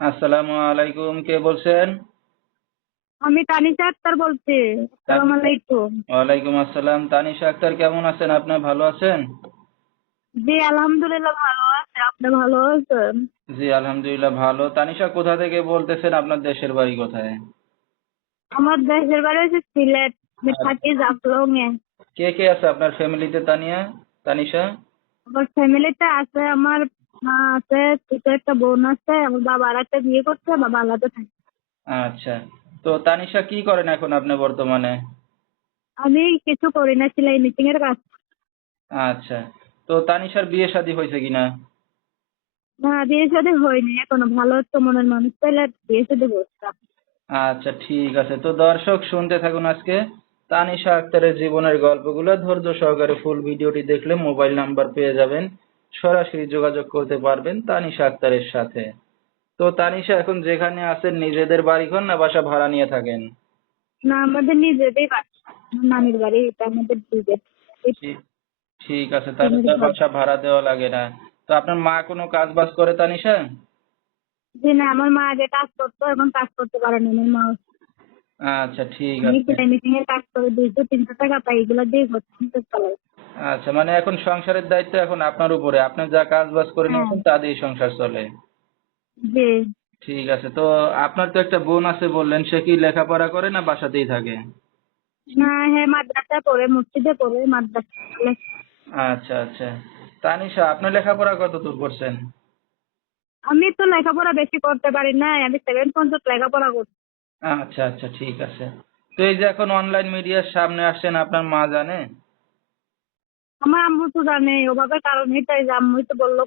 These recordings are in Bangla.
আসসালামু আলাইকুম কে বলছেন? আমি তানিশা আক্তার বলছি। আসসালামু আলাইকুম। ওয়ালাইকুম আসসালাম। তানিশা আক্তার কেমন আছেন? আপনি ভালো আছেন? জি আলহামদুলিল্লাহ ভালো আছে। আপনি ভালো আছেন? জি আলহামদুলিল্লাহ ভালো। তানিশা কোথা থেকে বলতেছেন? আপনার দেশের বাড়ি কোথায়? আমার দেশের বাড়ি হচ্ছে সিলেট আমি থাকি জাফলং এ কে কে আছে আপনার ফ্যামিলিতে তানিয়া? তানিশা? আমার ফ্যামিলিতে আছে আমার আছে ছোট একটা বোন আছে আমার বাবা আর একটা বিয়ে করছে বাবা আলাদা থাকে। আচ্ছা তো তানিশা কি করেন এখন আপনি বর্তমানে? আমি কিছু করি না সেলাই এর কাজ। আচ্ছা তো তানিশার বিয়ে শাদী হয়েছে কিনা? না বিয়ে সাথে হয়নি এখনও ভালো তো মনের মানুষ পেলে বিয়ে বসতাম আচ্ছা ঠিক আছে তো দর্শক শুনতে থাকুন আজকে। তানিশা আক্তারের জীবনের গল্পগুলো ধৈর্য সহকারে ফুল ভিডিওটি দেখলে মোবাইল নাম্বার পেয়ে যাবেন। সরাসরি যোগাযোগ করতে পারবেন তানিশা আক্তারের সাথে। তো তানিশা এখন যেখানে আছেন নিজেদের বাড়ি ঘর না বাসা ভাড়া নিয়ে থাকেন? না আমাদের নিজেদের বাড়ি নানির বাড়ি এটা আমাদের নিজের। ঠিক- আছে তাহলে তো বাসা ভাড়া দেওয়া লাগে না। তো আপনার মা কোনো কাজ বাজ করে তানিশা? জি না আমার মা আগে কাজ করতো এখন কাজ করতে পারে না আমার মা আচ্ছা ঠিক আছে। সেলাই মিটিং এর কাজ করে দুইশো তিনশো টাকা পাই এগুলো দিয়ে ঘর চালাই আচ্ছা মানে এখন সংসারের দায়িত্ব এখন আপনার উপরে। আপনি যা কাজ বাজ করে হ্যাঁ। নিয়েছেন তা দিয়ে সংসার চলে। জি। ঠিক আছে তো আপনার তো একটা বোন আছে বললেন সে কি লেখাপড়া করে না বাসাতেই থাকে? না হ্যাঁ মাদ্রাসা পড়ে মসজিদে পড়ে মাদ্রাসা আচ্ছা আচ্ছা। তানিশা আপনি লেখাপড়া কত দূর করছেন? আমি তো লেখাপড়া বেশি করতে পারি না আমি সেভেন পর্যন্ত লেখাপড়া করছি। আচ্ছা আচ্ছা ঠিক আছে। তো এই যে এখন অনলাইন মিডিয়ার সামনে আসছেন আপনার মা জানে? আমার আম্মু তো জানে ওভাবে কারণ এটাই যে আম্মুই তো বলল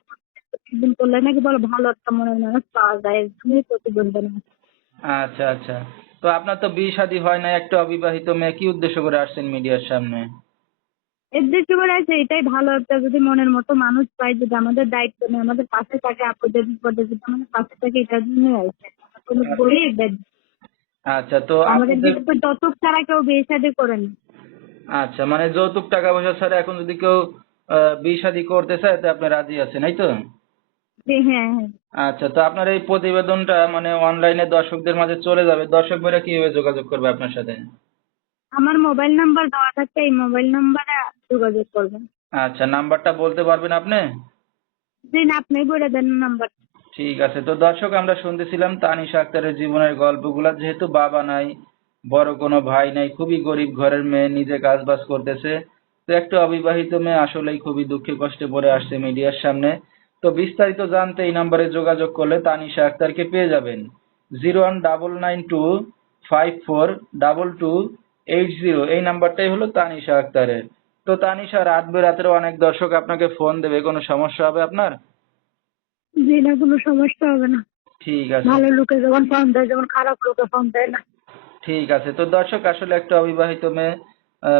প্রতিদিন করলে নাকি বলো ভালো একটা মনের মানুষ পাওয়া যায় তুমি প্রতিবন্ধী। না আচ্ছা আচ্ছা। তো আপনার তো বিয়ে শাদী হয় না একটা অবিবাহিত মেয়ে কি উদ্দেশ্য করে আসছেন মিডিয়ার সামনে? দেশে করে আছে এটাই ভালো একটা যদি মনের মতো মানুষ পাই যদি আমাদের দায়িত্ব নেই আমাদের পাশে থাকে আপদে বিপদে যদি আমাদের পাশে থাকে এটার জন্যই আছে আমরা কোনো গরিব আচ্ছা তো আমাদের দেশে তো যৌতুক ছাড়া কেউ বিয়ে শাদী করে না আচ্ছা মানে যৌতুক টাকা পয়সা ছাড়া এখন যদি কেউ বিয়ে শাদী করতে চায় তো আপনি রাজি আছেন এই তো? হ্যাঁ হ্যাঁ। আচ্ছা তো আপনার এই প্রতিবেদনটা মানে অনলাইনে দর্শকদের মাঝে চলে যাবে। দর্শক ভাইরা কীভাবে যোগাযোগ করবে আপনার সাথে? আমার মোবাইল নাম্বার দেওয়া থাকছে এই মোবাইল নাম্বারে যোগাযোগ করবেন। আচ্ছা নাম্বারটা বলতে পারবেন আপনি? জি আপনি বলে দেন নাম্বার। ঠিক আছে। তো দর্শক, আমরা শুনতেছিলাম তানিশা আক্তারের জীবনের গল্পগুলা। যেহেতু বাবা নাই, বড় কোনো ভাই নাই, খুবই গরিব ঘরের মেয়ে, নিজে কাজ বাজ করতেছে, তো একটা অবিবাহিত মেয়ে আসলেই খুবই দুঃখে কষ্টে পড়ে আসছে মিডিয়ার সামনে। তো বিস্তারিত জানতে এই নাম্বারে যোগাযোগ করলে তানিশা আক্তারকে পেয়ে যাবেন। Zero one double nine two five four double two eight zero. এই নাম্বারটাই হলো তানিশা আক্তারের। তো তানিশা, রাত বেরাতের অনেক দর্শক আপনাকে ফোন দেবে, কোনো সমস্যা হবে আপনার? না কোনো সমস্যা হবে না। ঠিক আছে। ভালো লোকে যখন ফোন দেয় যখন খারাপ লোকে ফোন দেয় না। ঠিক আছে। তো দর্শক আসলে একটা অবিবাহিত মেয়ে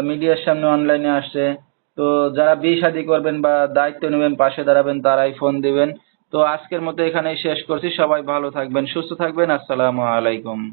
মিডিয়ার সামনে অনলাইনে আসছে। তো যারা বিয়ে শাদী করবেন বা দায়িত্ব নেবেন পাশে দাঁড়াবেন তারাই ফোন দিবেন। তো আজকের মতো এখানেই শেষ করছি। সবাই ভালো থাকবেন সুস্থ থাকবেন। আসসালামু আলাইকুম।